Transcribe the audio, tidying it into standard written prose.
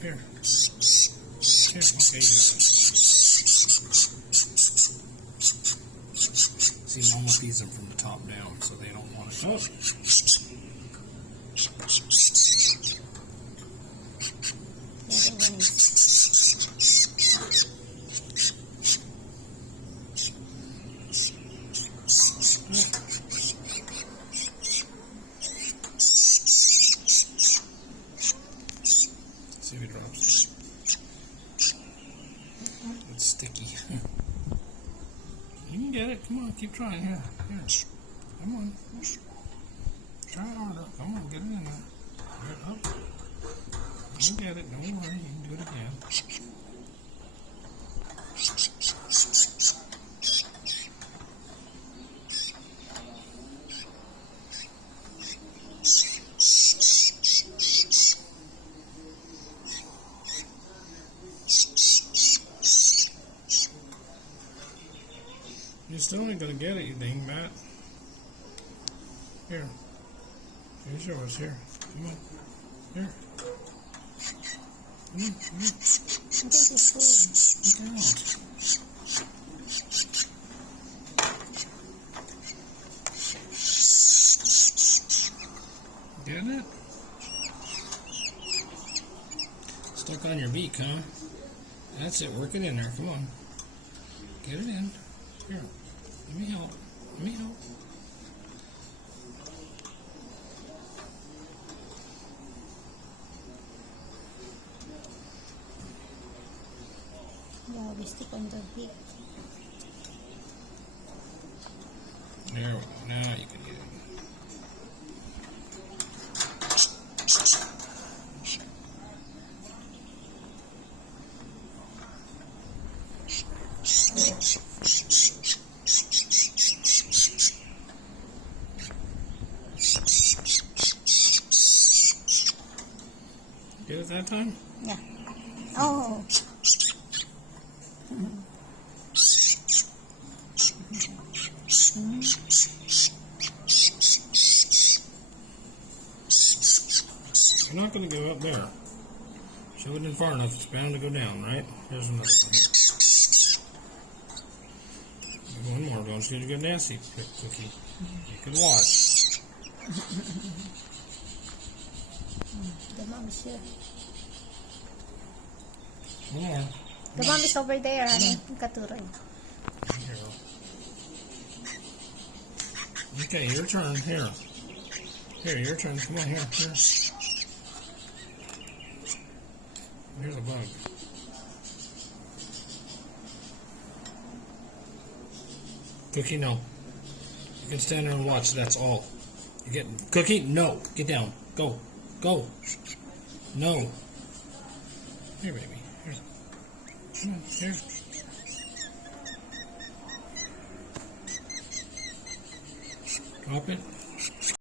Here. Here, okay, you got it. See, Mama feeds them from the top down, so they don't want to. Oh. See if it drops. It's sticky. You can get it. Come on, keep trying. Here. Come on. Try harder. Come on, get it in there. Here, up. You get it. Don't worry. You can do it again. You're still ain't gonna get it, you dingbat. Here. Here's yours. Here. Come on. Here. Come on. Come on. Getting it? Stuck on your beak, huh? That's it. Work it in there. Come on. Get it in. Here. Let me help. Let me help. Yeah, we stick on the beak. There we go. Now you can get it. Get it that time? Yeah. Oh. You're not going to go up there. Shove it in far enough, it's bound to go down, right? Here's another one. One more, don't you get nasty, Cookie. You can watch. The mom is here. One more. The mom is over there, honey. Katuroy. Here. Okay, your turn. Here. Here, your turn. Come on, here. Here's a bug. Cookie, no. You can stand there and watch. That's all. You get Cookie? No. Get down. Go. Go. No. Here, baby. Here. Come on. Here. Drop it.